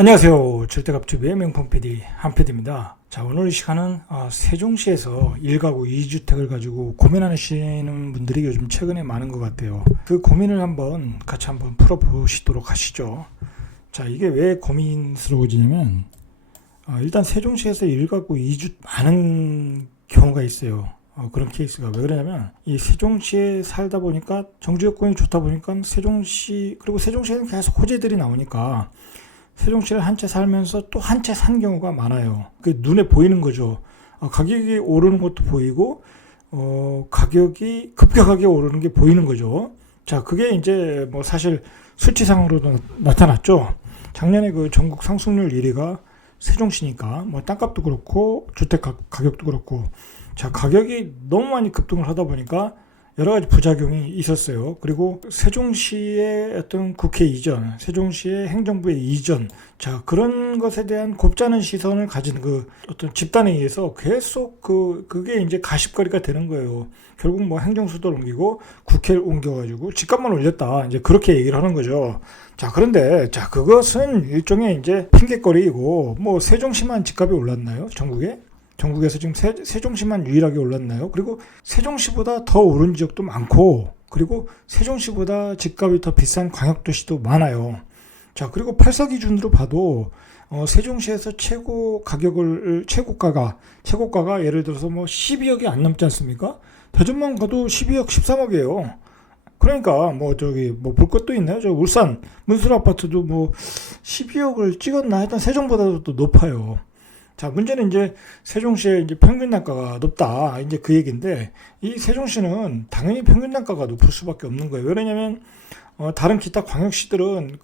안녕하세요. 절대값TV의 명품 PD 한PD입니다. 자, 오늘 이 시간은 세종시에서 1가구 2주택을 가지고 고민하시는 분들이 요즘 최근에 많은 것 같아요. 그 고민을 같이 한번 풀어보시도록 하시죠. 자, 이게 왜 고민스러워지냐면 일단 세종시에서 1가구 2주 많은 경우가 있어요. 그런 케이스가 왜 그러냐면 이 세종시에 살다 보니까 정주 여건이 좋다 보니까 그리고 세종시에는 계속 호재들이 나오니까 세종시를 한 채 살면서 또 한 채 산 경우가 많아요. 그게 눈에 보이는 거죠. 가격이 오르는 것도 보이고, 가격이 급격하게 오르는 게 보이는 거죠. 자, 그게 이제 뭐 사실 수치상으로도 나타났죠. 작년에 그 전국 상승률 1위가 세종시니까, 뭐 땅값도 그렇고, 주택 가격도 그렇고, 자, 가격이 너무 많이 급등을 하다 보니까 여러 가지 부작용이 있었어요. 그리고 세종시의 어떤 국회 이전, 세종시의 행정부의 이전, 자, 그런 것에 대한 곱지 않은 시선을 가진 그 어떤 집단에 의해서 계속 그게 이제 가십거리가 되는 거예요. 결국 뭐 행정수도를 옮기고 국회를 옮겨가지고 집값만 올렸다. 이제 그렇게 얘기를 하는 거죠. 자, 그런데, 자, 그것은 일종의 이제 핑계거리이고, 뭐 세종시만 집값이 올랐나요? 전국에서 지금 세종시만 유일하게 올랐나요? 그리고 세종시보다 더 오른 지역도 많고, 그리고 세종시보다 집값이 더 비싼 광역도시도 많아요. 자, 그리고 8사 기준으로 봐도 세종시에서 최고가가 예를 들어서 뭐 12억이 안 넘지 않습니까? 대전만 가도 12억, 13억이에요. 그러니까 뭐 볼 것도 있나요? 저 울산 문술 아파트도 뭐 12억을 찍었나? 하여튼 세종보다도 또 높아요. 자, 문제는 이제 세종시의 이제 평균 단가가 높다. 이제 그 얘기인데, 이 세종시는 당연히 평균 단가가 높을 수밖에 없는 거예요. 왜냐면, 다른 기타 광역시들은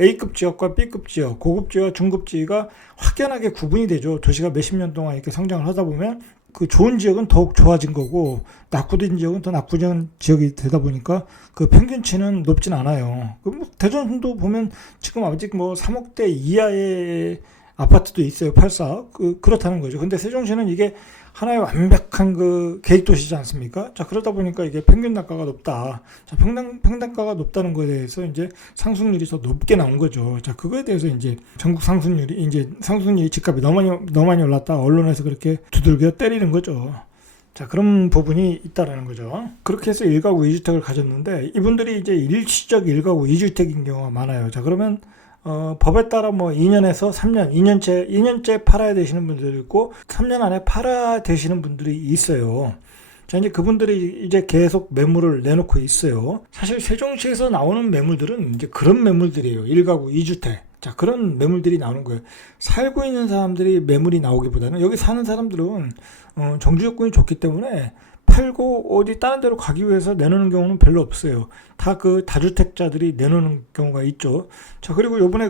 A급 지역과 B급 지역, 고급 지역, 중급 지역가 확연하게 구분이 되죠. 도시가 몇십 년 동안 이렇게 성장을 하다 보면, 그 좋은 지역은 더욱 좋아진 거고, 낙후된 지역은 더 낙후된 지역이 되다 보니까, 그 평균치는 높진 않아요. 뭐 대전도 보면 지금 아직 뭐 3억대 이하의 아파트도 있어요. 8사. 그렇다는 거죠. 근데 세종시는 이게 하나의 완벽한 그 계획도시지 않습니까? 자, 그러다 보니까 이게 평균 단가가 높다. 자, 평단가가 높다는 거에 대해서 이제 상승률이 더 높게 나온 거죠. 자, 그거에 대해서 이제 전국 상승률이 집값이 너무 많이 올랐다. 언론에서 그렇게 두들겨 때리는 거죠. 자, 그런 부분이 있다라는 거죠. 그렇게 해서 1가구 2주택을 가졌는데 이분들이 이제 일시적 1가구 2주택인 경우가 많아요. 자, 그러면 법에 따라 뭐 2년에서 3년, 2년째 팔아야 되시는 분들이 있고, 3년 안에 팔아야 되시는 분들이 있어요. 자, 이제 그분들이 이제 계속 매물을 내놓고 있어요. 사실 세종시에서 나오는 매물들은 이제 그런 매물들이에요. 1가구 2주택. 자, 그런 매물들이 나오는 거예요. 살고 있는 사람들이 매물이 나오기보다는 여기 사는 사람들은, 정주 여건이 좋기 때문에 팔고 어디 다른 데로 가기 위해서 내놓는 경우는 별로 없어요. 다 다주택자들이 내놓는 경우가 있죠. 자, 그리고 요번에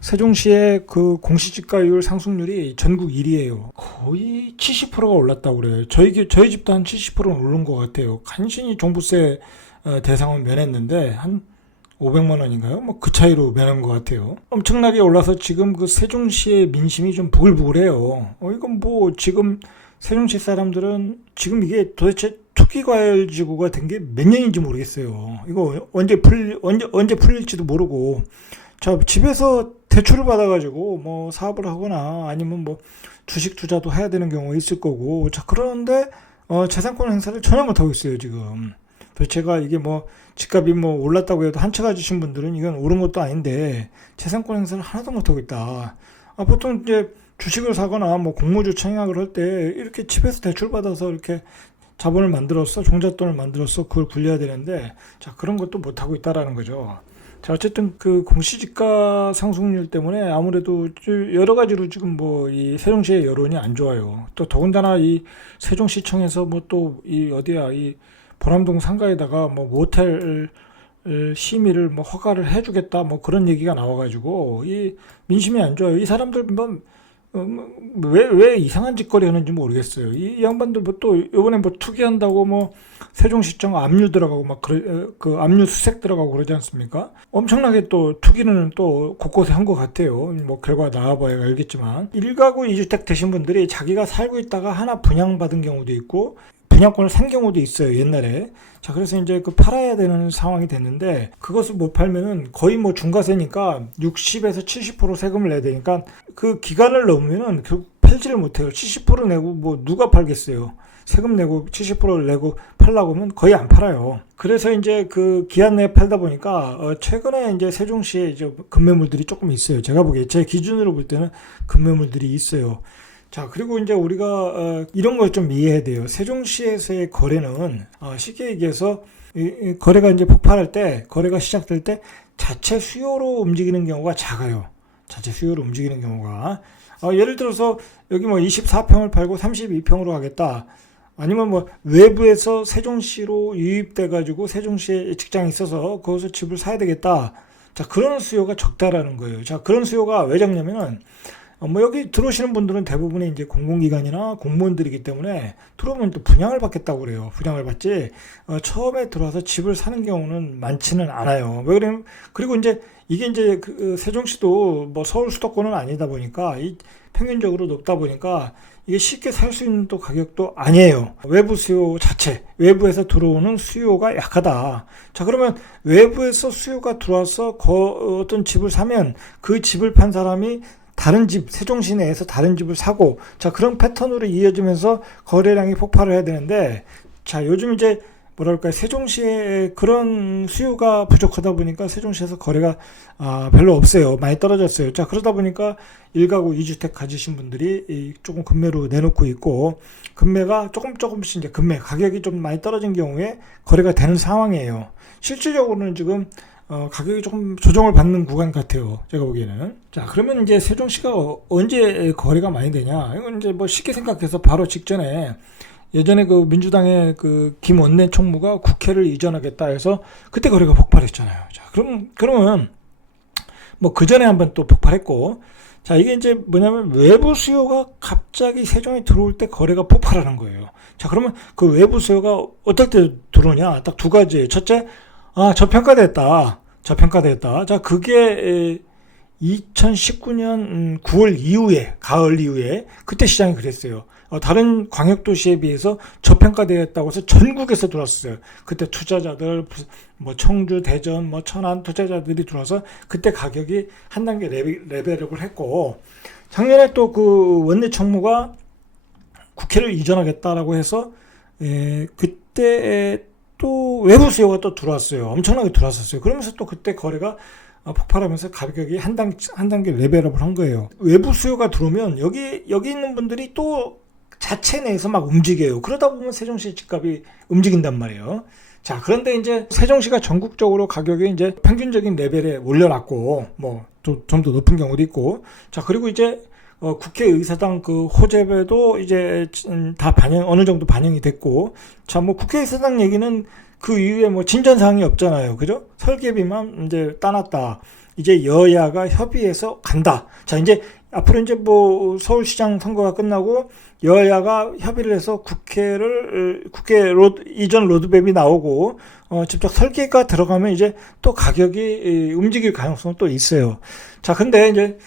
세종시의 공시지가율 상승률이 전국 1위예요. 거의 70%가 올랐다고 그래요. 저희 집도 한 70%는 오른 것 같아요. 간신히 종부세 대상은 면했는데 한 500만 원인가요? 뭐 그 차이로 면한 것 같아요. 엄청나게 올라서 지금 세종시의 민심이 좀 부글부글해요. 이건 뭐 지금 세종시 사람들은 지금 이게 도대체 투기과열지구가 된 게 몇 년인지 모르겠어요. 이거 언제 풀릴지도 모르고. 자, 집에서 대출을 받아가지고 뭐 사업을 하거나 아니면 뭐 주식 투자도 해야 되는 경우가 있을 거고. 자, 그런데 재산권 행사를 전혀 못하고 있어요, 지금. 제가 이게 뭐 집값이 뭐 올랐다고 해도 한 채 가지신 분들은 이건 오른 것도 아닌데 재산권 행사를 하나도 못하고 있다. 보통 이제 주식을 사거나 뭐 공모주 청약을 할 때 이렇게 집에서 대출 받아서 이렇게 자본을 만들어서 종잣돈을 만들어서 그걸 굴려야 되는데, 자, 그런 것도 못 하고 있다라는 거죠. 자, 어쨌든 공시지가 상승률 때문에 아무래도 여러 가지로 지금 뭐 이 세종시의 여론이 안 좋아요. 또 더군다나 이 세종시청에서 뭐 또 이 보람동 상가에다가 뭐 모텔 심의를 뭐 허가를 해주겠다 뭐 그런 얘기가 나와가지고 이 민심이 안 좋아요. 이 사람들 뭐 왜 이상한 짓거리 하는지 모르겠어요. 이 양반들 뭐 또 이번에 뭐 투기한다고 뭐 세종시청 압류 들어가고 막 압류 수색 들어가고 그러지 않습니까? 엄청나게 또 투기는 또 곳곳에 한 것 같아요. 뭐 결과 나와봐야 알겠지만 1가구 2주택 되신 분들이 자기가 살고 있다가 하나 분양받은 경우도 있고 분양권을 산 경우도 있어요, 옛날에. 자, 그래서 이제 그 팔아야 되는 상황이 됐는데, 그것을 못 팔면은 거의 뭐 중과세니까 60에서 70% 세금을 내야 되니까 그 기간을 넘으면은 결국 팔지를 못해요. 70% 내고 뭐 누가 팔겠어요. 세금 내고 70%를 내고 팔라고 하면 거의 안 팔아요. 그래서 이제 그 기한 내에 팔다 보니까 최근에 이제 세종시에 이제 급매물들이 조금 있어요. 제가 보기에 제 기준으로 볼 때는 급매물들이 있어요. 자, 그리고 이제 우리가 이런 걸 좀 이해해야 돼요. 세종시에서의 거래는 쉽게 얘기해서 이 거래가 이제 폭발할 때, 거래가 시작될 때 자체 수요로 움직이는 경우가 작아요. 자체 수요로 움직이는 경우가. 예를 들어서 여기 뭐 24평을 팔고 32평으로 하겠다. 아니면 뭐 외부에서 세종시로 유입돼 가지고 세종시에 직장이 있어서 거기서 집을 사야 되겠다. 자, 그런 수요가 적다라는 거예요. 자, 그런 수요가 왜 적냐면은 뭐 여기 들어오시는 분들은 대부분이 이제 공공기관이나 공무원들이기 때문에 들어오면 또 분양을 받겠다고 그래요. 분양을 받지 처음에 들어와서 집을 사는 경우는 많지는 않아요. 왜 그러면 그리고 이제 이게 이제 그 세종시도 뭐 서울 수도권은 아니다 보니까 이 평균적으로 높다 보니까 이게 쉽게 살 수 있는 또 가격도 아니에요. 외부 수요 자체, 외부에서 들어오는 수요가 약하다. 자, 그러면 외부에서 수요가 들어와서 어떤 집을 사면 그 집을 판 사람이 다른 집, 세종시 내에서 다른 집을 사고, 자, 그런 패턴으로 이어지면서 거래량이 폭발을 해야 되는데, 자, 요즘 이제 뭐랄까, 세종시에 그런 수요가 부족하다 보니까 세종시에서 거래가 별로 없어요. 많이 떨어졌어요. 자, 그러다 보니까 1가구 2주택 가지신 분들이 조금 급매로 내놓고 있고, 급매가 조금씩 이제 가격이 좀 많이 떨어진 경우에 거래가 되는 상황이에요. 실질적으로는 지금 가격이 조금 조정을 받는 구간 같아요. 제가 보기에는. 자, 그러면 이제 세종시가 언제 거래가 많이 되냐? 이건 이제 뭐 쉽게 생각해서 바로 직전에 예전에 그 민주당의 그 김원내 총무가 국회를 이전하겠다 해서 그때 거래가 폭발했잖아요. 자, 그러면 뭐 그 전에 한번 또 폭발했고, 자, 이게 이제 뭐냐면 외부 수요가 갑자기 세종에 들어올 때 거래가 폭발하는 거예요. 자, 그러면 그 외부 수요가 어떨 때 들어오냐? 딱 두 가지. 첫째, 저평가됐다. 자, 그게 2019년 9월 이후에, 가을 이후에, 그때 시장이 그랬어요. 다른 광역도시에 비해서 저평가되었다고 해서 전국에서 들어왔어요. 그때 투자자들, 뭐 청주, 대전, 뭐 천안 투자자들이 들어와서 그때 가격이 한 단계 레벨업을 했고, 작년에 또 그 원내 총무가 국회를 이전하겠다라고 해서, 그때 또 외부 수요가 또 들어왔어요. 엄청나게 들어왔었어요. 그러면서 또 그때 거래가 폭발하면서 가격이 한 단계 레벨업을 한 거예요. 외부 수요가 들어오면 여기 있는 분들이 또 자체 내에서 막 움직여요. 그러다 보면 세종시 집값이 움직인단 말이에요. 자, 그런데 이제 세종시가 전국적으로 가격이 이제 평균적인 레벨에 올려놨고, 뭐 좀 더 높은 경우도 있고, 자, 그리고 이제 국회의사당 그 호재배도 이제 다 어느 정도 반영이 됐고, 자, 뭐 국회의사당 얘기는 그 이후에 뭐 진전사항이 없잖아요. 그죠? 설계비만 이제 따놨다. 이제 여야가 협의해서 간다. 자, 이제 앞으로 이제 뭐 서울시장 선거가 끝나고 여야가 협의를 해서 국회 이전 로드맵이 나오고 직접 설계가 들어가면 이제 또 가격이 움직일 가능성은 또 있어요. 자, 근데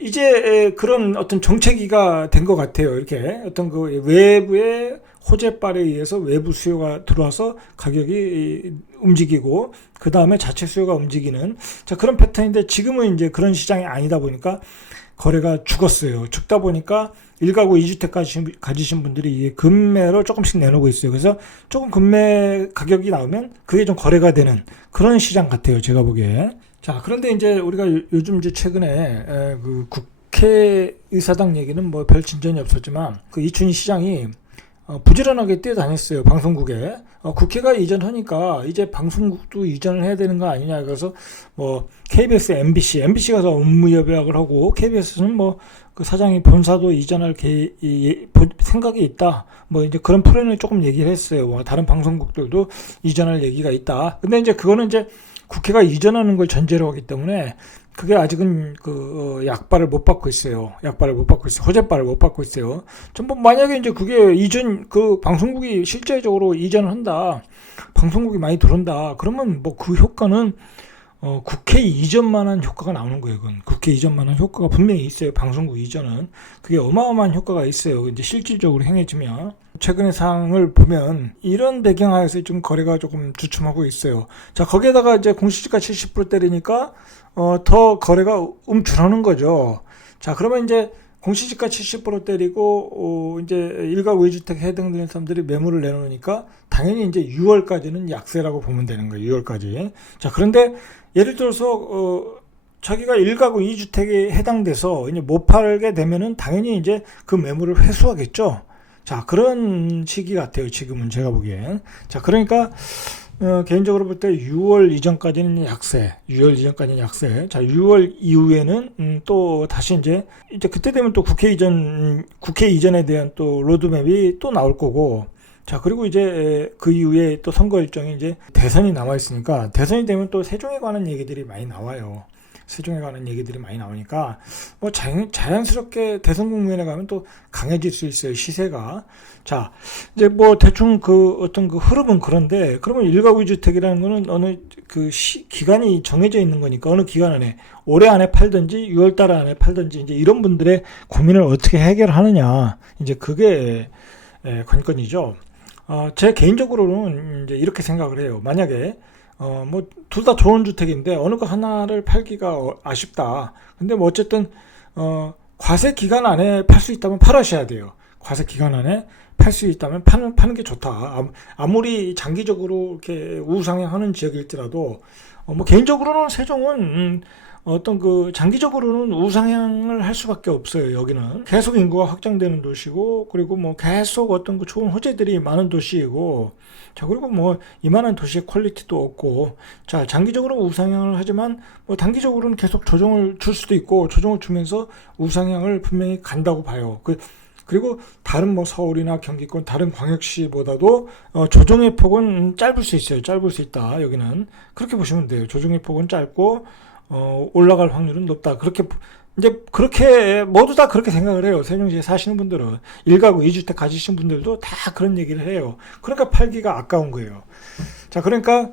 이제 그런 어떤 정체기가 된 것 같아요. 이렇게 어떤 그 외부의 호재발에 의해서 외부 수요가 들어와서 가격이 움직이고 그 다음에 자체 수요가 움직이는 자 그런 패턴인데 지금은 이제 그런 시장이 아니다 보니까 거래가 죽었어요. 죽다 보니까 1가구 2주택 가지신 분들이 이게 급매로 조금씩 내놓고 있어요. 그래서 조금 급매 가격이 나오면 그게 좀 거래가 되는 그런 시장 같아요. 제가 보기에. 자, 그런데 이제 우리가 요즘 이제 최근에 그 국회의사당 얘기는 뭐 별 진전이 없었지만 그 이춘희 시장이 부지런하게 뛰어다녔어요. 방송국에. 국회가 이전하니까 이제 방송국도 이전을 해야 되는 거 아니냐. 그래서 뭐 KBS, MBC 가서 업무 협약을 하고 KBS는 뭐 그 사장이 본사도 이전할 생각이 있다. 뭐 이제 그런 플랜을 조금 얘기를 했어요. 뭐 다른 방송국들도 이전할 얘기가 있다. 근데 이제 그거는 이제 국회가 이전하는 걸 전제로 하기 때문에 그게 아직은 약발을 못 받고 있어요. 호재발을 못 받고 있어요. 전부 만약에 이제 그게 방송국이 실제적으로 이전을 한다. 방송국이 많이 들어온다. 그러면 뭐 그 효과는 국회 이전만한 효과가 나오는 거예요. 그건 국회 이전만한 효과가 분명히 있어요. 방송국 이전은 그게 어마어마한 효과가 있어요. 이제 실질적으로 행해지면 최근의 상황을 보면 이런 배경하에서 좀 거래가 조금 주춤하고 있어요. 자, 거기에다가 이제 공시지가 70% 때리니까 더 거래가 움츠러는 거죠. 자, 그러면 이제 공시지가 70% 때리고 이제 1가구 2주택에 해당되는 사람들이 매물을 내놓으니까 당연히 이제 6월까지는 약세라고 보면 되는 거예요. 6월까지. 자, 그런데 예를 들어서 자기가 1가구 2주택에 해당돼서 이제 못 팔게 되면은 당연히 이제 그 매물을 회수하겠죠. 자, 그런 시기 같아요. 지금은 제가 보기엔. 자, 그러니까 개인적으로 볼 때 6월 이전까지는 약세, 6월 이전까지는 약세. 자, 6월 이후에는 또 다시 이제 그때 되면 또 국회 이전에 대한 또 로드맵이 또 나올 거고, 자, 그리고 이제 그 이후에 또 선거 일정이 이제 대선이 남아 있으니까 대선이 되면 또 세종에 관한 얘기들이 많이 나와요. 세종에 관한 얘기들이 많이 나오니까 뭐 자연스럽게 대선 국면에 가면 또 강해질 수 있어요, 시세가. 자, 이제 뭐 대충 그 어떤 그 흐름은 그런데, 그러면 1가구 2주택이라는 거는 어느 그 기간이 정해져 있는 거니까 어느 기간 안에, 올해 안에 팔든지 6월 달 안에 팔든지, 이제 이런 분들의 고민을 어떻게 해결하느냐, 이제 그게 관건이죠. 제 개인적으로는 이제 이렇게 생각을 해요. 만약에 뭐 둘 다 좋은 주택인데 어느 거 하나를 팔기가 아쉽다. 근데 뭐 어쨌든 과세 기간 안에 팔 수 있다면 팔으셔야 돼요. 과세 기간 안에 팔 수 있다면 파는 게 좋다. 아무리 장기적으로 이렇게 우상향하는 지역일지라도 뭐 개인적으로는 세종은 어떤 그 장기적으로는 우상향을 할 수밖에 없어요. 여기는 계속 인구가 확장되는 도시고, 그리고 뭐 계속 어떤 그 좋은 호재들이 많은 도시이고, 자, 그리고 뭐 이만한 도시의 퀄리티도 없고, 자, 장기적으로 우상향을 하지만 뭐 단기적으로는 계속 조정을 줄 수도 있고, 조정을 주면서 우상향을 분명히 간다고 봐요. 그리고 다른 뭐 서울이나 경기권 다른 광역시보다도 조정의 폭은 짧을 수 있어요. 짧을 수 있다. 여기는 그렇게 보시면 돼요. 조정의 폭은 짧고 올라갈 확률은 높다. 그렇게 모두 다 그렇게 생각을 해요. 세종시에 사시는 분들은 1가구 2주택 가지신 분들도 다 그런 얘기를 해요. 그러니까 팔기가 아까운 거예요. 자, 그러니까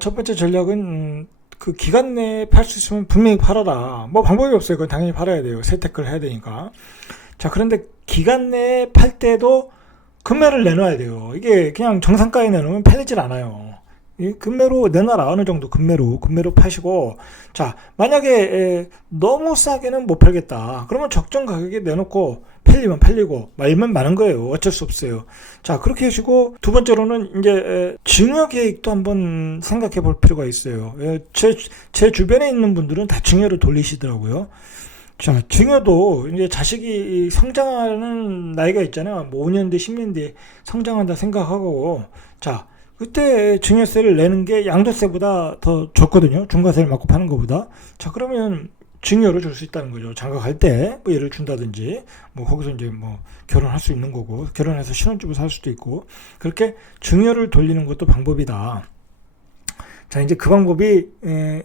첫 번째 전략은 그 기간 내에 팔 수 있으면 분명히 팔아라. 뭐 방법이 없어요. 그건 당연히 팔아야 돼요. 세테크를 해야 되니까. 자, 그런데 기간 내에 팔 때도 금매를 내놔야 돼요. 이게 그냥 정상가에 내놓으면 팔리질 않아요. 이 금매로 내놔라. 어느 정도 금매로 파시고, 자, 만약에 너무 싸게는 못 팔겠다. 그러면 적정 가격에 내놓고 팔리면 팔리고 말면 마는 거예요. 어쩔 수 없어요. 자, 그렇게 하시고, 두 번째로는 이제 증여 계획도 한번 생각해 볼 필요가 있어요. 제 주변에 있는 분들은 다 증여를 돌리시더라고요. 자, 증여도 이제 자식이 성장하는 나이가 있잖아요. 뭐 5년 뒤, 10년 뒤에 성장한다 생각하고, 자, 그때 증여세를 내는 게 양도세보다 더 적거든요. 중과세를 맞고 파는 것보다. 자, 그러면 증여를 줄 수 있다는 거죠. 장가갈 때 뭐 얘를 준다든지, 뭐 거기서 이제 뭐 결혼할 수 있는 거고, 결혼해서 신혼집을 살 수도 있고, 그렇게 증여를 돌리는 것도 방법이다. 자, 이제 그 방법이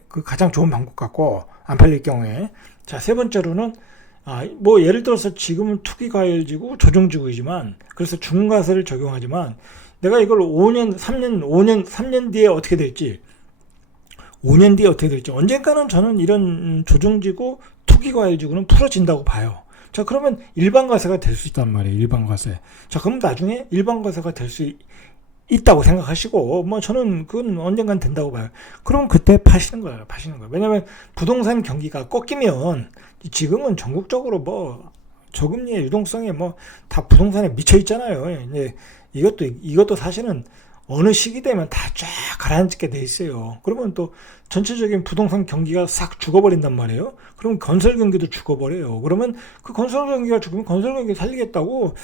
그 가장 좋은 방법 같고, 안 팔릴 경우에. 자, 세 번째로는 뭐 예를 들어서 지금은 투기과열지구, 조정지구이지만, 그래서 중과세를 적용하지만, 내가 이걸 3년 뒤에 어떻게 될지, 5년 뒤에 어떻게 될지, 언젠가는 저는 이런 조정지구, 투기과열지구는 풀어진다고 봐요. 자, 그러면 일반과세가 될 수 있단 말이에요. 일반과세. 자, 그럼 나중에 일반과세가 될 수 있다고 생각하시고, 뭐 저는 그건 언젠간 된다고 봐요. 그럼 그때 파시는 거예요. 왜냐면 부동산 경기가 꺾이면, 지금은 전국적으로 뭐 저금리의 유동성이 뭐 다 부동산에 미쳐 있잖아요. 이제 이것도 사실은 어느 시기 되면 다 쫙 가라앉게 돼 있어요. 그러면 또 전체적인 부동산 경기가 싹 죽어버린단 말이에요. 그럼 건설 경기도 죽어버려요. 그러면 그 건설 경기가 죽으면 건설 경기 살리겠다고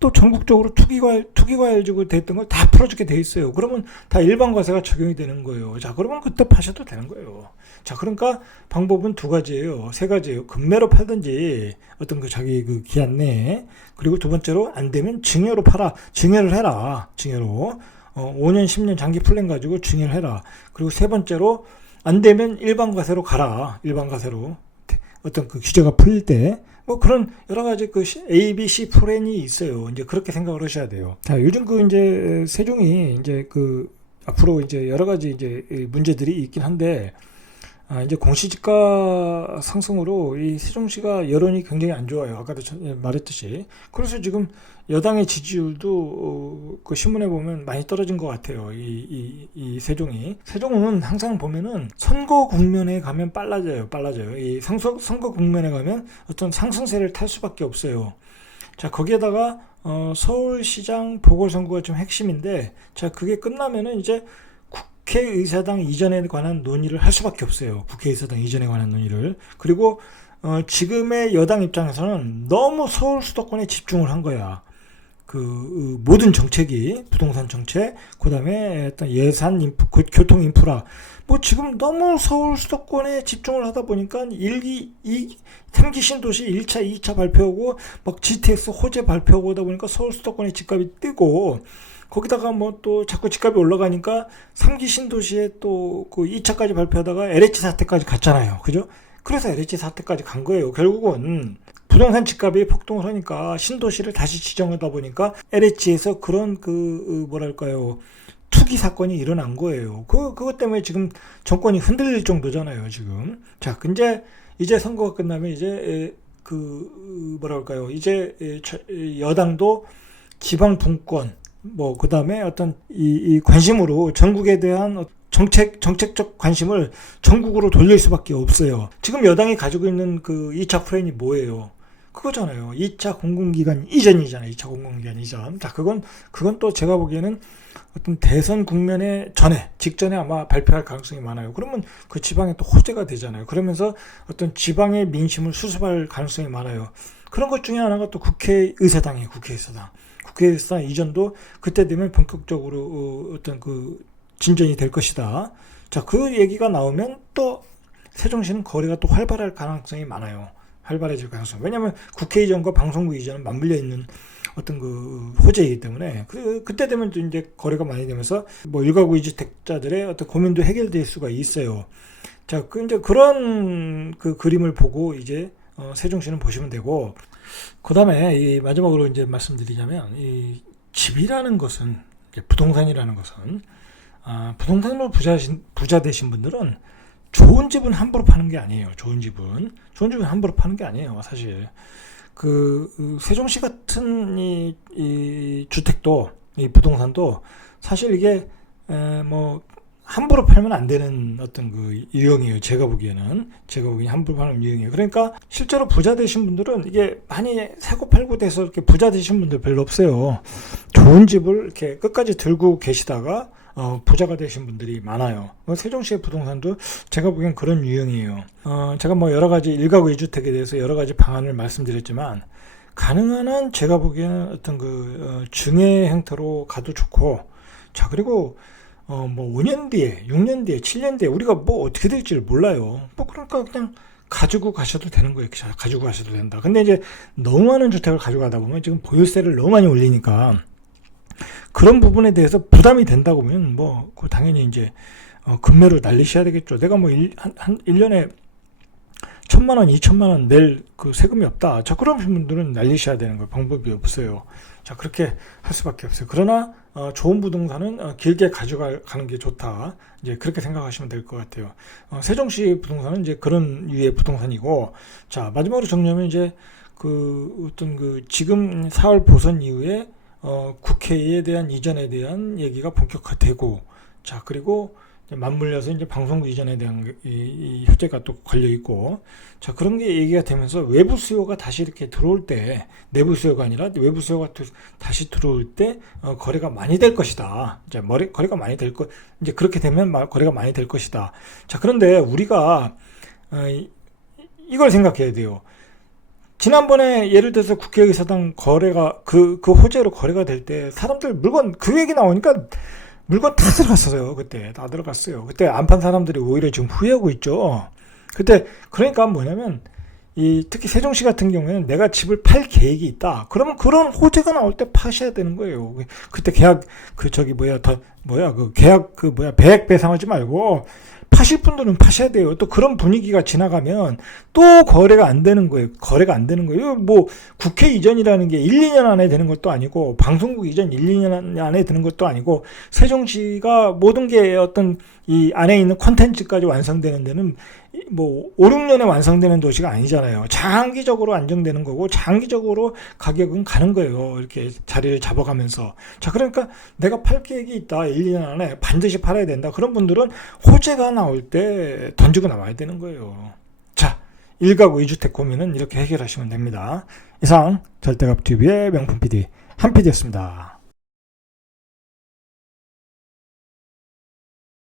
또 전국적으로 투기과열지구 됐던 걸 다 풀어주게 돼 있어요. 그러면 다 일반과세가 적용이 되는 거예요. 자, 그러면 그때 파셔도 되는 거예요. 자, 그러니까 방법은 두 가지예요. 세 가지예요. 금매로 팔든지 어떤 그 자기 그 기한 내에, 그리고 두 번째로 안 되면 증여로 팔아. 증여를 해라. 증여로. 5년, 10년 장기 플랜 가지고 증여를 해라. 그리고 세 번째로 안 되면 일반과세로 가라. 일반과세로. 어떤 그 규제가 풀릴 때. 뭐 그런 여러 가지 그 A, B, C 플랜이 있어요. 이제 그렇게 생각을 하셔야 돼요. 자, 요즘 그 이제 세종이 이제 그 앞으로 이제 여러 가지 이제 문제들이 있긴 한데, 이제 공시지가 상승으로 이 세종시가 여론이 굉장히 안 좋아요. 아까도 말했듯이. 그래서 지금 여당의 지지율도 그 신문에 보면 많이 떨어진 것 같아요. 이 세종이. 세종은 항상 보면은 선거 국면에 가면 빨라져요. 이 선거 국면에 가면 어떤 상승세를 탈 수밖에 없어요. 자, 거기에다가 서울시장 보궐선거가 좀 핵심인데, 자, 그게 끝나면은 이제 국회의사당 이전에 관한 논의를 할 수밖에 없어요. 국회의사당 이전에 관한 논의를. 그리고 지금의 여당 입장에서는 너무 서울 수도권에 집중을 한 거야. 모든 정책이 부동산 정책, 그다음에 어떤 예산, 교통 인프라, 뭐 지금 너무 서울 수도권에 집중을 하다 보니까 3기 신도시 1차, 2차 발표하고 막 GTX 호재 발표하고 하다 보니까 서울 수도권의 집값이 뜨고, 거기다가 뭐 또 자꾸 집값이 올라가니까 3기 신도시에 또 그 2차까지 발표하다가 LH 사태까지 갔잖아요. 그죠? 그래서 LH 사태까지 간 거예요. 결국은 부동산 집값이 폭등을 하니까 신도시를 다시 지정하다 보니까 LH에서 그런 뭐랄까요, 투기 사건이 일어난 거예요. 그것 때문에 지금 정권이 흔들릴 정도잖아요, 지금. 자, 이제 선거가 끝나면 이제 뭐랄까요, 이제 여당도 지방 분권, 뭐 그다음에 어떤 이 관심으로 전국에 대한 정책적 관심을 전국으로 돌릴 수밖에 없어요. 지금 여당이 가지고 있는 그 2차 플랜이 뭐예요? 그거잖아요. 2차 공공기관 이전이잖아요. 2차 공공기관 이전. 자, 그건 또 제가 보기에는 어떤 대선 국면에 직전에 아마 발표할 가능성이 많아요. 그러면 그 지방에 또 호재가 되잖아요. 그러면서 어떤 지방의 민심을 수습할 가능성이 많아요. 그런 것 중에 하나가 또 국회의사당이에요. 국회의사당 이전도 그때 되면 본격적으로 어떤 진전이 될 것이다. 자, 그 얘기가 나오면 또 세종시는 거래가 또 활발할 가능성이 많아요. 활발해질 가능성. 왜냐하면 국회 이전과 방송국 이전은 맞물려 있는 어떤 호재이기 때문에 그때 되면 또 이제 거래가 많이 되면서 뭐 일가구 이주택자들의 어떤 고민도 해결될 수가 있어요. 자, 이제 그런 그림을 보고 이제 세종시는 보시면 되고, 그 다음에 마지막으로 이제 말씀드리자면 이 집이라는 것은, 부동산이라는 것은, 부동산으로 부자 되신 분들은 좋은 집은 함부로 파는 게 아니에요. 좋은 집은 함부로 파는 게 아니에요. 사실 세종시 같은 이 주택도, 이 부동산도 사실 이게 뭐 함부로 팔면 안 되는 어떤 유형이에요. 제가 보기에는 함부로 파는 유형이에요. 그러니까 실제로 부자 되신 분들은 이게 많이 사고 팔고 돼서 이렇게 부자 되신 분들 별로 없어요. 좋은 집을 이렇게 끝까지 들고 계시다가 부자가 되신 분들이 많아요. 세종시의 부동산도 제가 보기엔 그런 유형이에요. 제가 뭐 여러 가지 일가구 2주택에 대해서 여러 가지 방안을 말씀드렸지만, 가능한 한 제가 보기에는 어떤 증액 형태로 가도 좋고, 자, 그리고 뭐 5년 뒤에, 6년 뒤에, 7년 뒤에 우리가 뭐 어떻게 될지를 몰라요. 뭐 그러니까 그냥 가지고 가셔도 되는 거예요. 가지고 가셔도 된다. 근데 이제 너무 많은 주택을 가져가다 보면 지금 보유세를 너무 많이 올리니까 그런 부분에 대해서 부담이 된다고 하면 뭐 당연히 이제 급매로 날리셔야 되겠죠. 내가 뭐 1년에 1,000만 원, 2,000만 원 낼 세금이 없다. 자, 그런 분들은 날리셔야 되는 거예요. 방법이 없어요. 자, 그렇게 할 수밖에 없어요. 그러나 좋은 부동산은 길게 가져가는 게 좋다. 이제 그렇게 생각하시면 될 것 같아요. 세종시 부동산은 이제 그런 유의 부동산이고, 자, 마지막으로 정리하면 이제 어떤 지금 4월 보선 이후에 국회에 대한 이전에 대한 얘기가 본격화되고, 자, 그리고 맞물려서 이제 방송국 이전에 대한 이 효제가 또 걸려 있고, 자, 그런 게 얘기가 되면서 외부 수요가 다시 이렇게 들어올 때, 내부 수요가 아니라 외부 수요가 다시 들어올 때 거래가 많이 될 것이다. 이제 거래가 많이 될 이제 그렇게 되면 거래가 많이 될 것이다. 자, 그런데 우리가 이걸 생각해야 돼요. 지난번에 예를 들어서 국회의사당 거래가 호재로 거래가 될 때 사람들 물건 얘기 나오니까 물건 다 들어갔어요. 그때 다 들어갔어요. 그때 안 판 사람들이 오히려 지금 후회하고 있죠. 그때 그러니까 뭐냐면 특히 세종시 같은 경우에는 내가 집을 팔 계획이 있다. 그러면 그런 호재가 나올 때 파셔야 되는 거예요. 그때 계약 계약 배액 배상하지 말고 파실 분들은 파셔야 돼요. 또 그런 분위기가 지나가면 또 거래가 안 되는 거예요. 거래가 안 되는 거예요. 뭐 국회 이전이라는 게 1, 2년 안에 되는 것도 아니고 방송국 이전 1, 2년 안에 되는 것도 아니고 세종시가 모든 게 어떤 이 안에 있는 콘텐츠까지 완성되는 데는 뭐 5, 6년에 완성되는 도시가 아니잖아요. 장기적으로 안정되는 거고 장기적으로 가격은 가는 거예요. 이렇게 자리를 잡아가면서. 자, 그러니까 내가 팔 계획이 있다. 1, 2년 안에 반드시 팔아야 된다. 그런 분들은 호재가 나올 때 던지고 나와야 되는 거예요. 자, 1가구 2주택 고민은 이렇게 해결하시면 됩니다. 이상 절대값TV의 명품 PD 한 PD였습니다.